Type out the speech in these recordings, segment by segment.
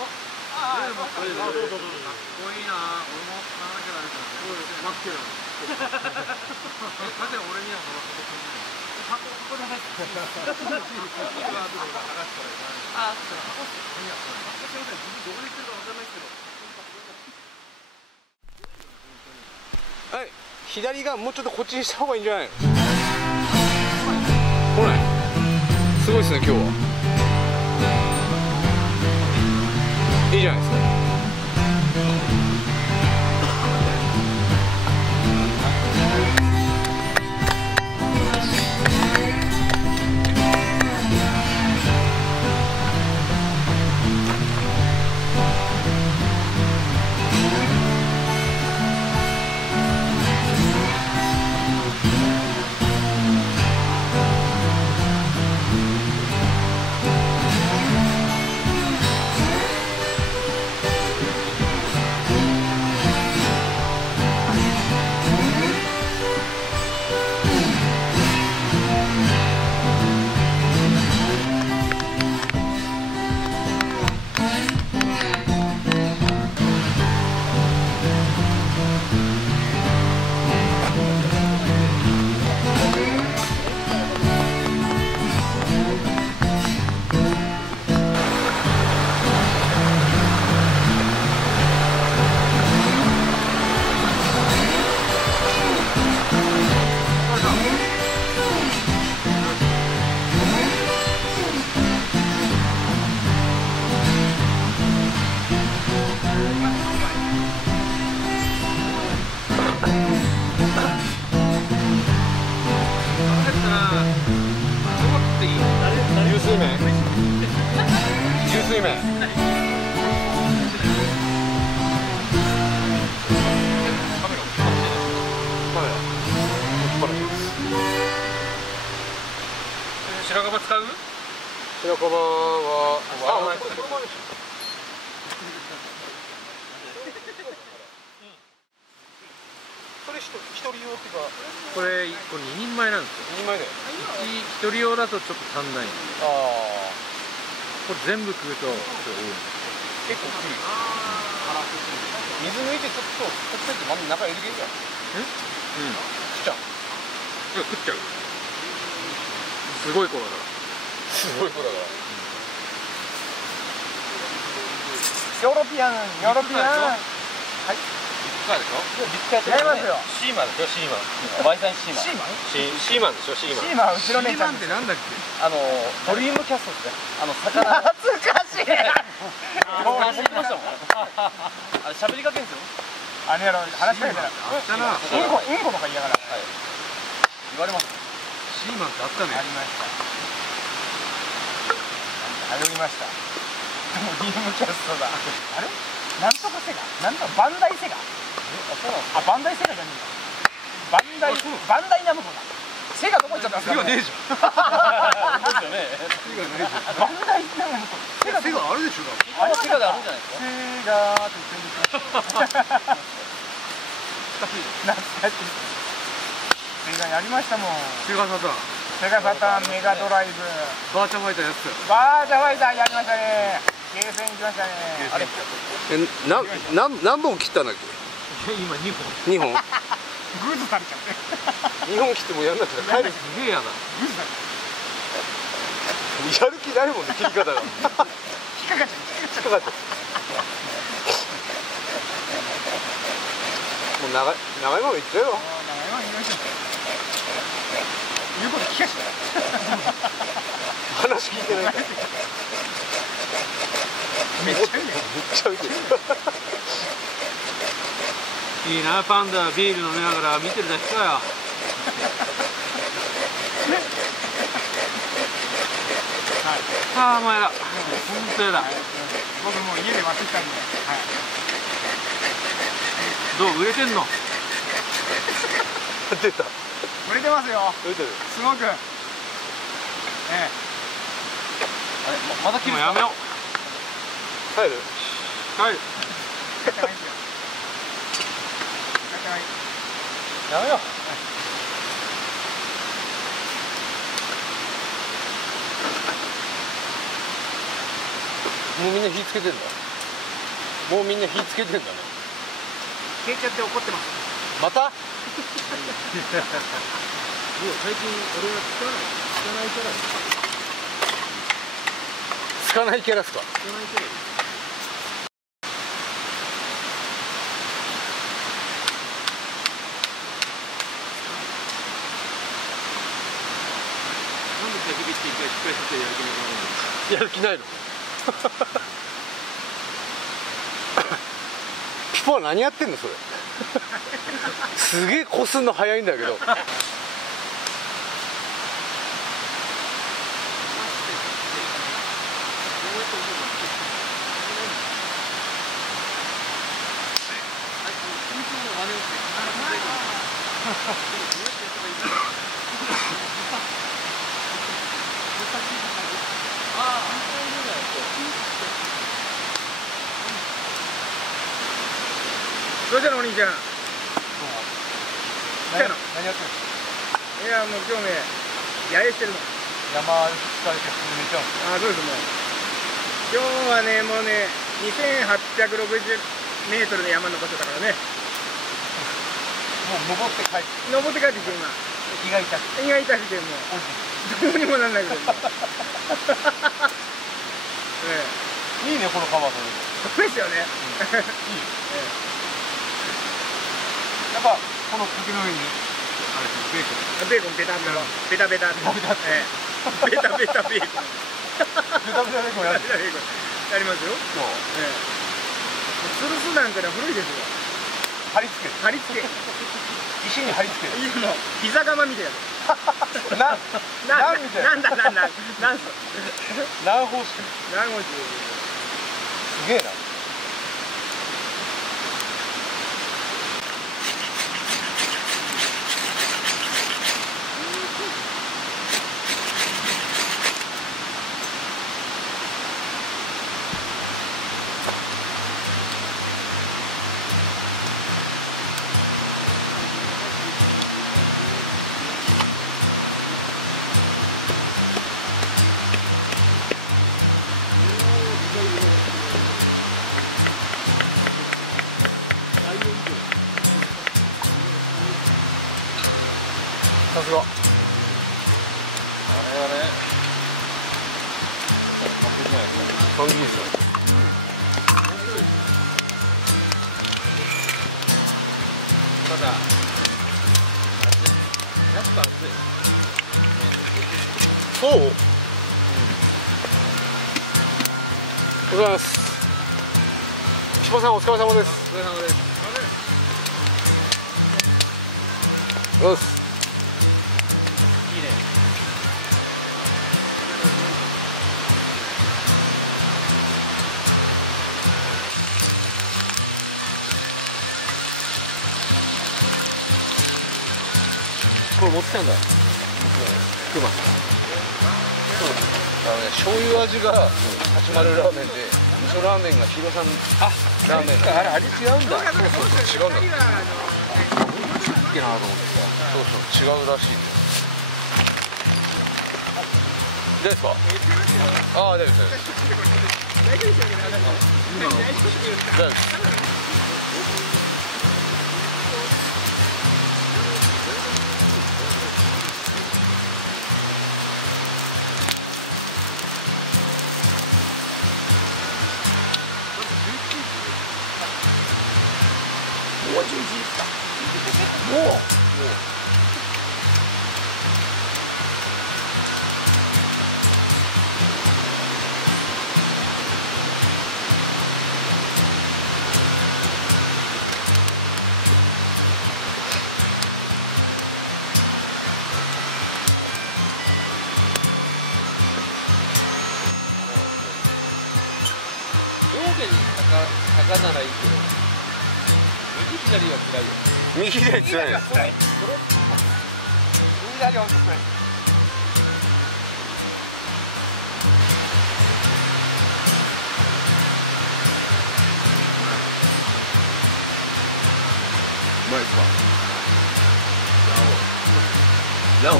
かっこいいな。俺も買わなきゃダメだね。マッケだ。俺には箱で入ってる。あ、そう。どこに行ってるかわかんないけど。はい、左がもうちょっとこっちにした方がいいんじゃないの？来ない。すごいですね今日は。いいじゃないですか。水麺。流水麺。白樺使う？白樺はそれ一人用っていうか、これ2人前なんですよ。2人前で。一人用だとちょっと足んない。ああ。これ全部食うとちょっと多い。結構食う。水抜いてちょっとほっといて中入れていいじゃん。うん。食っちゃう。食っちゃう。すごい子だから。すごい子だから。ヨーロピアン。はい。ビッカーでしょ？ビッカー違いますよ。シーマンでしょ？シーマン。ワイさんシーマン。シーマンでしょ？シーマン。シーマン後ろ姉ちゃん。ってなんだっけ？ドリームキャストですね。魚。懐かしい。話しましたもん。喋りかけんですよ。話しかけたら。うんことか言いながら。言われます。シーマンってあったね。ありました。通いました。ドリームキャストだ。あれ？なんとかセガ、なんとかバンダイセガ。あ、バンダイセガじゃねえか。バンダイナムコだ。セガどこ行っちゃったんですか。セガねえじゃん。そうですよね。セガないじゃん。バンダイナムコ。セガあるでしょ。あれセガであるんじゃないですか。セガーって言ってる。懐かしい。セガやりましたもん。セガサターン。セガサターン、メガドライブ。バーチャファイターやってたよ。バーチャファイターやりましたね。ゲーセン行きましたね。あれ何本切ったんだっけ？今2本。2本？グズされちゃって。2本切ってもやんなくて帰る。すげえやだ。グズされやる気ないもんね、切り方が。引っかかっちゃう。引っかかっちゃう。もう長いままいっちゃうよ。長いまま言いましょう。言うこと聞かして。話聞いてないから。めっちゃいいよ。めっちゃ見てる。いいな、パンダビール飲みながら見てるだけかよ。ああ、お前だ。本当やだ。僕もう家で割ってきたんで。どう売れてんの？出た。売れてますよ。売れてる。すごく。あれ、また切る。やめよう。帰る？帰る。帰ってないですよ。帰ってない。やめよう。もうみんな火つけてんだ。もうみんな火つけてんだね。消えちゃって怒ってます。またもう最近俺はつかないキャラですか。つかないキャラっすか。つかないキャラです。なんで焚き火って一回失敗させてやる気なくなるんですか。やる気ないの。ピポは何やってんのそれ。すげえこすんの早いんだけど。それじゃあお兄ちゃん。来たの。何やってんの。いやもう今日ね、野営してるの。山疲れて進めちゃうの。ああそうですもう。今日はねもうね2860メートルの山登ってたからね。もう登って帰って登って帰ってきて今。胃が痛くて胃が痛くてもうどうにもなんないけど。いいねこの川それ。そうですよね。いい。やっぱこの茎の上にあれベーコン。ベーコンベタベタベタベタベタベタベーコン。ベタベタベーコンやる。やりますよ。そう。吊るすなんかの古いですよ。貼り付け。貼り付け。石に貼り付け。いやもう膝釜みたいな。なんみたいな。なんすか。何方式。何文字。すげえな。さすが。あれはね。完璧じゃないですか。完璧ですよ。ただやっぱ暑い。そう。おはようございます。柴さんお疲れ様です。お疲れ様です。よし。いいね。これ持ってきたんだ。クマ。醤油味が八丸ラーメンで、味噌ラーメンが広さんラーメン。あれ味違うんだ。そうそう違うんだ。すっげえなと思ってさ。そうそう違うらしい。大丈夫ですか？ああ大丈夫です。大丈夫です。もう11ですか。もう。上下に坂ならいいけど、右左は辛いよ。右左つらいです。右左は本当辛い。うまいですか？ラオウ。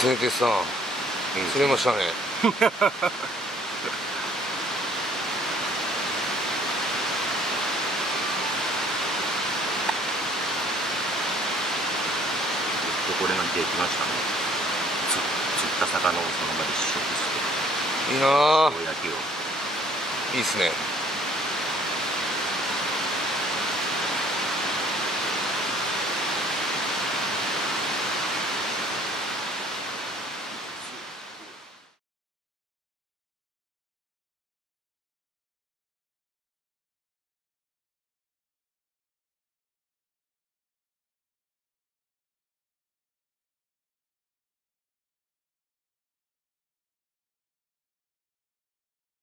先手さん釣れましたね。これができましたね。釣った魚をその場で試食していいなぁ。焼きをいいっすね。